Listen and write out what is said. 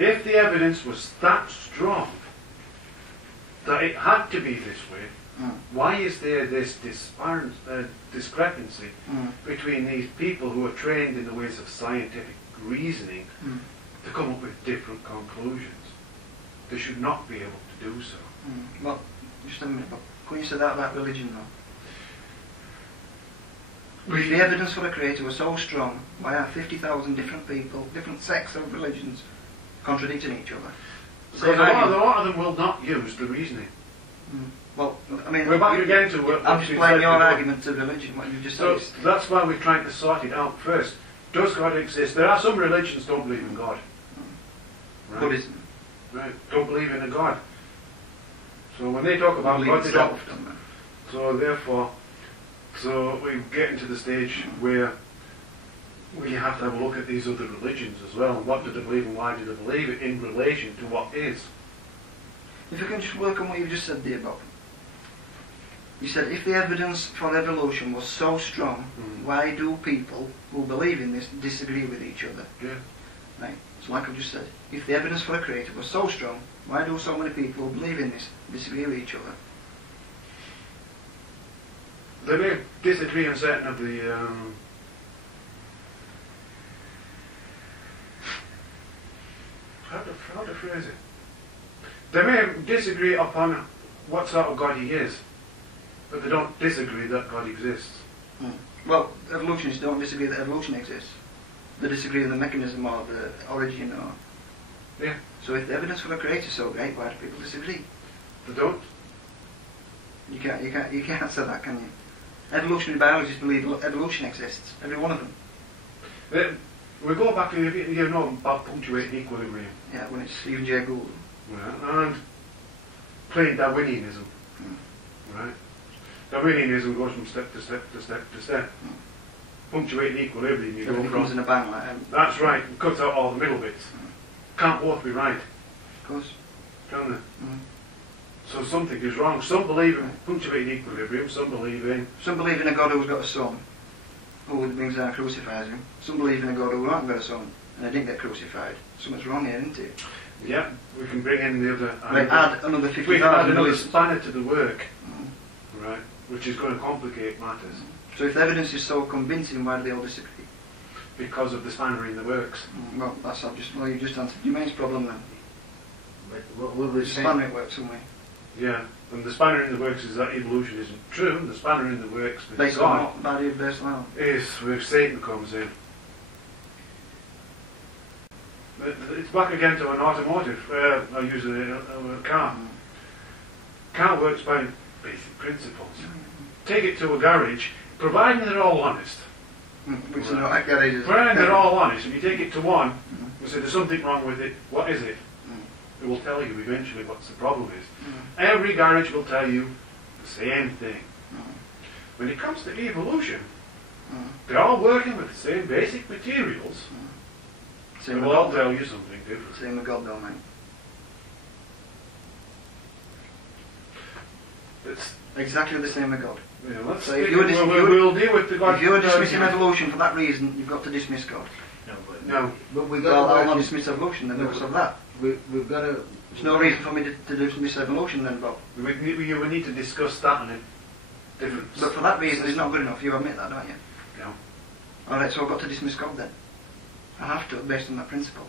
If the evidence was that strong that it had to be this way, why is there this discrepancy between these people who are trained in the ways of scientific reasoning to come up with different conclusions? They should not be able to do so. Well, just a minute, but couldn't you say that about religion though? If the evidence for the Creator was so strong, why are 50,000 different people, different sects of religions, contradicting each other? So a lot of them will not use the reasoning. Well, I mean, we're back again to what I'm just playing your argument to religion, what you just said. So that's why we're trying to sort it out first. Does God exist? There are some religions don't believe in God. Right? Buddhism. Right, don't believe in a God. So when they talk about God, they don't. So therefore, we get into the stage where we have to have a look at these other religions as well, and what do they believe and why do they believe it in relation to what is. If you can just work on what you just said there, Bob. You said if the evidence for evolution was so strong, why do people who believe in this disagree with each other? Yeah. Right. So like I've just said, if the evidence for the Creator was so strong, why do so many people who believe in this disagree with each other? They may disagree on certain of the how to phrase it. They may disagree upon what sort of God he is, but they don't disagree that God exists. Well, evolutionists don't disagree that evolution exists. They disagree on the mechanism or the origin or... Yeah. So if the evidence for the Creator is so great, why do people disagree? They don't. You can't say that, can you? Evolutionary biologists believe evolution exists, every one of them. We go back to, you know about punctuating equilibrium. Yeah, when it's Stephen Jay Gould. Yeah, and plain Darwinianism. Right? Darwinianism goes from step to step to step to step. Punctuating equilibrium, you Everything go comes from... in a bang like that. That's right, and cuts out all the middle bits. Can't both be right. Of course. Can they? So something is wrong. Some believe in punctuating equilibrium, some believe in... Some believe in a God who's got a son, who brings down and crucifies him. Some believe in a God who hasn't got a son, and they didn't get crucified. Something's wrong here, isn't it? Yeah, we can bring in the other... They add another 50,000... We can add another spanner to the work, right, which is going to complicate matters. So if the evidence is so convincing, why do they all disagree? Because of the spanner in the works. Well, that's well, you just answered your main problem then. But what we were The saying... spanner it works some way. Yeah, and the spanner in the works is that evolution isn't true. The spanner in the works with Based God on what? Based on is where Satan comes in. It's back again to an automotive. I use a car. Car works by basic principles. Take it to a garage, providing they're all honest. Which is not garages. Providing they're all honest, and you take it to one, and say there's something wrong with it, what is it? It will tell you eventually what the problem is. Every garage will tell you the same thing. When it comes to evolution, they're all working with the same basic materials. They will all tell you something different. Same with God, don't they? It's exactly the same with God. Yeah, let's So we'll deal with the God. If you're dismissing evolution for that reason, you've got to dismiss God. No. But we Well, got I'll not dismiss evolution then because of that. We've got to... There's no reason for me to dismiss evolution then, Bob. We need to discuss that and different... But for that reason, it's not good enough. You admit that, don't you? No. Alright, so I've got to dismiss God then. I have to, based on that principle.